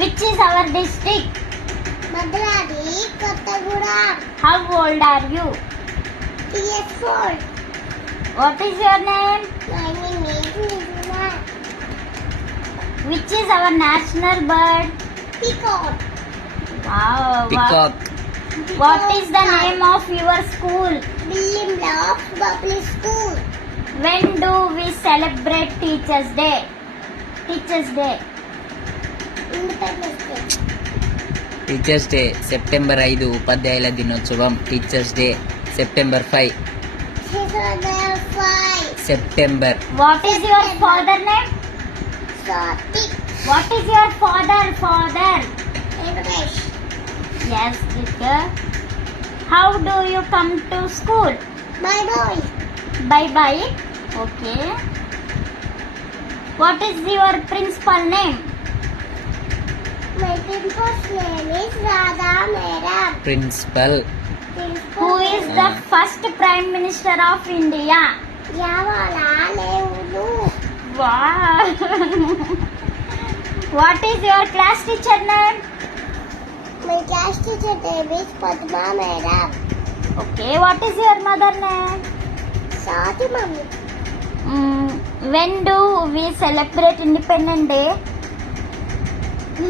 Which is our district? Madradi, Kottagudem. How old are you? PS4. What is your name? My name is Nizula. Which is our national bird? Peacock. Wow. Peacock. What is the name of your school? William Love Public School. When do we celebrate Teachers Day? Teachers Day. Independence Day. Teachers day September 5 ఉపాధ్యాయుల దినోత్సవం. Teachers day September 5. Children 5. September. What is your father name? Satik. What is your father? Father. English. Yes, teacher. How do you come to school? My boy. By bike. Okay. What is your principal name? My principal's name is Radha Madam. Principal. Who is the first Prime Minister of India? Jawaharlal Nehru. Wow. What is your class teacher name? My class teacher name is Padma Madam. Okay. What is your mother name? Sati Mummy. When do we celebrate Independence Day?